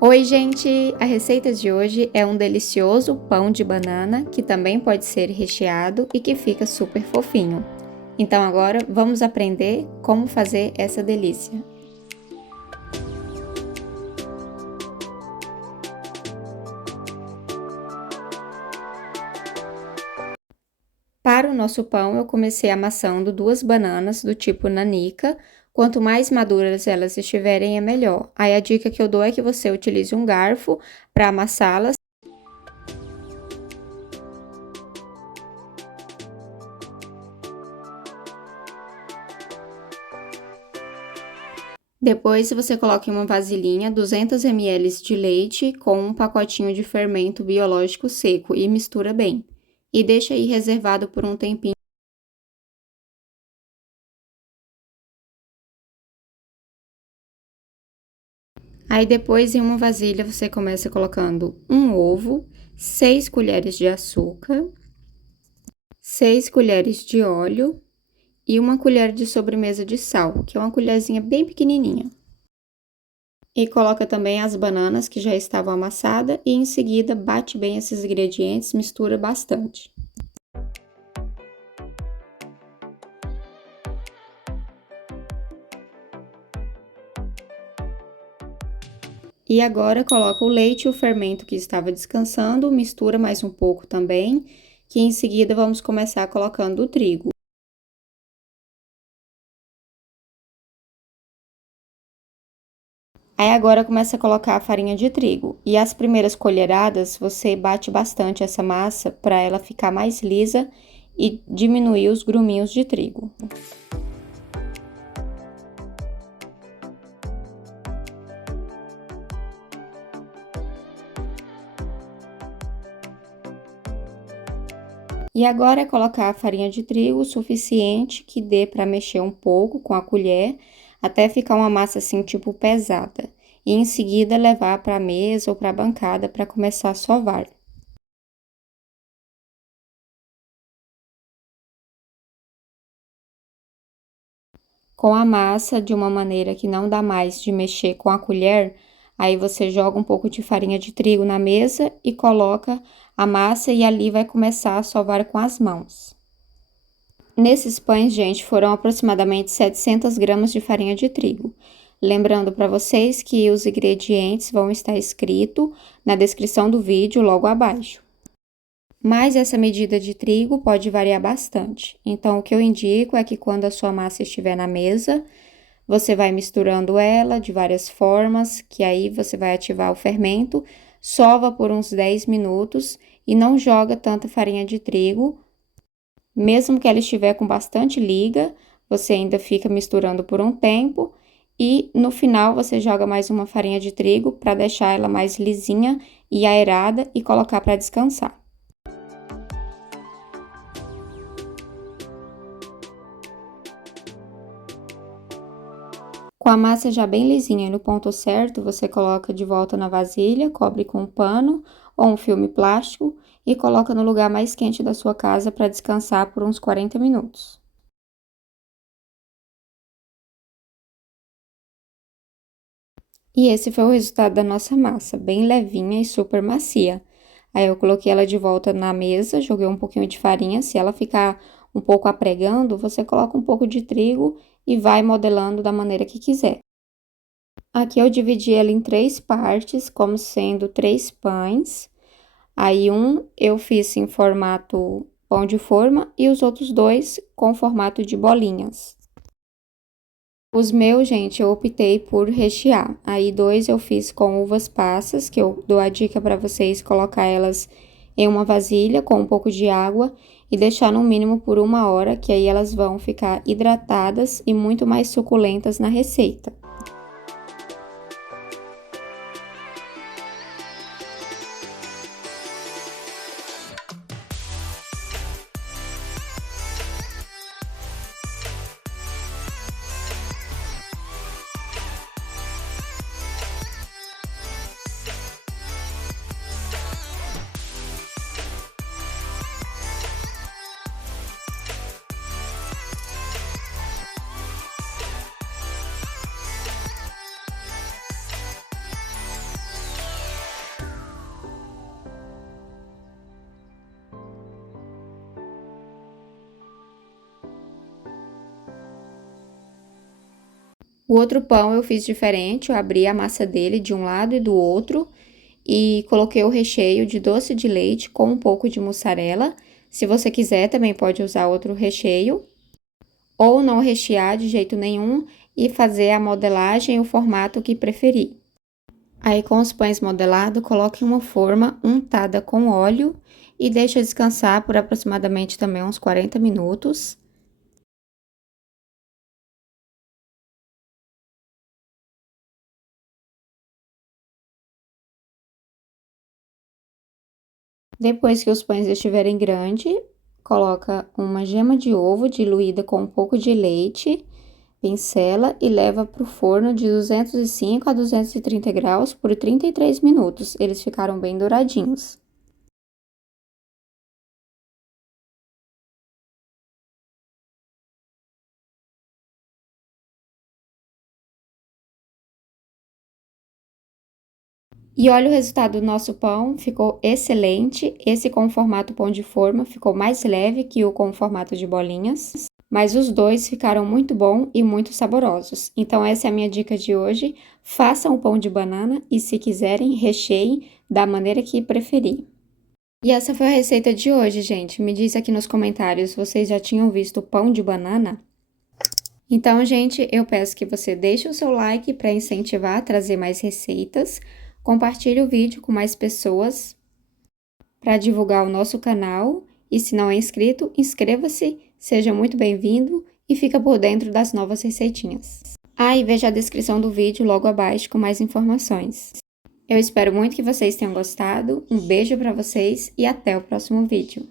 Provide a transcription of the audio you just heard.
Oi, gente! A receita de hoje é um delicioso pão de banana que também pode ser recheado e que fica super fofinho. Então agora vamos aprender como fazer essa delícia. Para o nosso pão, eu comecei amassando 2 bananas do tipo nanica. Quanto mais maduras elas estiverem, é melhor. Aí a dica que eu dou é que você utilize um garfo para amassá-las. Depois, você coloca em uma vasilhinha 200 ml de leite com um pacotinho de fermento biológico seco e mistura bem. E deixa aí reservado por um tempinho. Aí depois, em uma vasilha, você começa colocando um ovo, 6 colheres de açúcar, 6 colheres de óleo e uma colher de sobremesa de sal, que é uma colherzinha bem pequenininha. E coloca também as bananas que já estavam amassadas e em seguida bate bem esses ingredientes, mistura bastante. E agora coloca o leite e o fermento que estava descansando, mistura mais um pouco também, que em seguida vamos começar colocando o trigo. Aí agora começa a colocar a farinha de trigo. E as primeiras colheradas, você bate bastante essa massa para ela ficar mais lisa e diminuir os gruminhos de trigo. E agora é colocar a farinha de trigo o suficiente que dê para mexer um pouco com a colher, até ficar uma massa assim, tipo pesada. E em seguida levar para a mesa ou para a bancada para começar a sovar. Com a massa de uma maneira que não dá mais de mexer com a colher, aí você joga um pouco de farinha de trigo na mesa e coloca a massa e ali vai começar a sovar com as mãos. Nesses pães, gente, foram aproximadamente 700 gramas de farinha de trigo. Lembrando para vocês que os ingredientes vão estar escritos na descrição do vídeo logo abaixo. Mas essa medida de trigo pode variar bastante. Então, o que eu indico é que quando a sua massa estiver na mesa, você vai misturando ela de várias formas, que aí você vai ativar o fermento, sova por uns 10 minutos e não joga tanta farinha de trigo. Mesmo que ela estiver com bastante liga, você ainda fica misturando por um tempo e no final você joga mais uma farinha de trigo para deixar ela mais lisinha e aerada e colocar para descansar. Com a massa já bem lisinha e no ponto certo, você coloca de volta na vasilha, cobre com um pano ou um filme plástico e coloca no lugar mais quente da sua casa para descansar por uns 40 minutos. E esse foi o resultado da nossa massa, bem levinha e super macia. Aí eu coloquei ela de volta na mesa, joguei um pouquinho de farinha, se ela ficar um pouco apregando, você coloca um pouco de trigo e vai modelando da maneira que quiser. Aqui eu dividi ela em 3 partes, como sendo 3 pães. Aí eu fiz em formato pão de forma e os outros 2 com formato de bolinhas. Os meus, gente, eu optei por rechear. Aí 2 eu fiz com uvas passas, que eu dou a dica para vocês colocar elas em uma vasilha com um pouco de água e deixar no mínimo por 1 hora, que aí elas vão ficar hidratadas e muito mais suculentas na receita. O outro pão eu fiz diferente, eu abri a massa dele de um lado e do outro e coloquei o recheio de doce de leite com um pouco de mussarela. Se você quiser, também pode usar outro recheio, ou não rechear de jeito nenhum e fazer a modelagem, o formato que preferir. Aí, com os pães modelados, coloque em uma forma untada com óleo e deixa descansar por aproximadamente também uns 40 minutos. Depois que os pães estiverem grandes, coloca uma gema de ovo diluída com um pouco de leite, pincela e leva para o forno de 205 a 230 graus por 33 minutos. Eles ficaram bem douradinhos. E olha o resultado do nosso pão, ficou excelente. Esse com o formato pão de forma ficou mais leve que o com o formato de bolinhas, mas os dois ficaram muito bom e muito saborosos. Então essa é a minha dica de hoje. Façam o pão de banana e, se quiserem, recheiem da maneira que preferir. E essa foi a receita de hoje, gente. Me diz aqui nos comentários, vocês já tinham visto pão de banana? Então, gente, eu peço que você deixe o seu like para incentivar a trazer mais receitas. Compartilhe o vídeo com mais pessoas para divulgar o nosso canal. E se não é inscrito, inscreva-se, seja muito bem-vindo e fica por dentro das novas receitinhas. Ah, e veja a descrição do vídeo logo abaixo com mais informações. Eu espero muito que vocês tenham gostado. Um beijo para vocês e até o próximo vídeo.